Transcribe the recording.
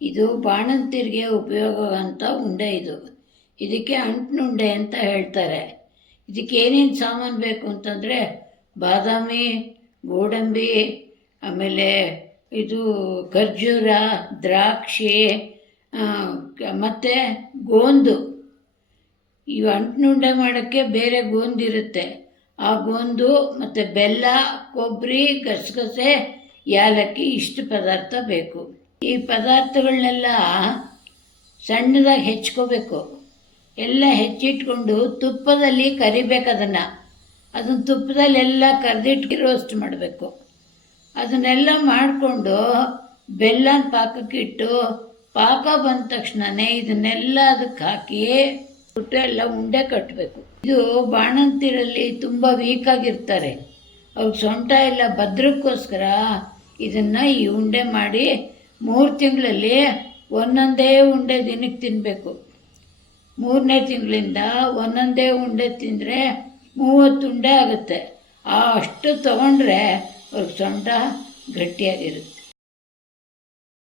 ಇದು ಬಾಣಂತಿರಿಗೆ ಉಪಯೋಗ ಅಂತ ಉಂಡೆ ಇದು. ಇದಕ್ಕೆ ಅಂಟ್ನುಂಡೆ ಅಂತ ಹೇಳ್ತಾರೆ. ಇದಕ್ಕೆ ಏನೇನು ಸಾಮಾನು ಬೇಕು ಅಂತಂದರೆ ಬಾದಾಮಿ, ಗೋಡಂಬಿ, ಆಮೇಲೆ ಇದು ಖರ್ಜೂರ, ದ್ರಾಕ್ಷಿ ಮತ್ತು ಗೋಂದು. ಇವು ಅಂಟ್ನುಂಡೆ ಮಾಡೋಕ್ಕೆ ಬೇರೆ ಗೋಂದಿರುತ್ತೆ. ಆ ಗೋಂದು ಮತ್ತು ಬೆಲ್ಲ, ಕೊಬ್ಬರಿ, ಗಸಗಸೆ, ಏಲಕ್ಕಿ ಇಷ್ಟು ಪದಾರ್ಥ ಬೇಕು. ಈ ಪದಾರ್ಥಗಳನ್ನೆಲ್ಲ ಸಣ್ಣದಾಗಿ ಹೆಚ್ಕೋಬೇಕು. ಎಲ್ಲ ಹೆಚ್ಚಿಟ್ಕೊಂಡು ತುಪ್ಪದಲ್ಲಿ ಕರಿಬೇಕು. ಅದನ್ನು ತುಪ್ಪದಲ್ಲೆಲ್ಲ ಕರೆದಿಟ್ಟು ರೋಸ್ಟ್ ಮಾಡಬೇಕು. ಅದನ್ನೆಲ್ಲ ಮಾಡಿಕೊಂಡು ಬೆಲ್ಲನ ಪಾಕಕ್ಕಿಟ್ಟು ಪಾಕ ಬಂದ ತಕ್ಷಣವೇ ಇದನ್ನೆಲ್ಲ ಅದಕ್ಕೆ ಹಾಕಿ ಎಲ್ಲ ಉಂಡೆ ಕಟ್ಟಬೇಕು. ಇದು ಬಾಣಂತಿರಲ್ಲಿ ತುಂಬ ವೀಕಾಗಿರ್ತಾರೆ. ಅವ್ರಿಗೆ ಸೊಂಟ ಎಲ್ಲ ಭದ್ರಕ್ಕೋಸ್ಕರ ಇದನ್ನು ಈ ಉಂಡೆ ಮಾಡಿ 3 ತಿಂಗಳಲ್ಲಿ ಒಂದೊಂದೇ ಉಂಡೆ ದಿನಕ್ಕೆ ತಿನ್ನಬೇಕು. 3ನೇ ತಿಂಗಳಿಂದ ಒಂದೊಂದೇ ಉಂಡೆ ತಿಂದರೆ 30 ಉಂಡೆ ಆಗುತ್ತೆ. ಅಷ್ಟು ತೊಗೊಂಡ್ರೆ ಅವ್ರಿಗೆ ಸೊಂಟ ಗಟ್ಟಿಯಾಗಿರುತ್ತೆ.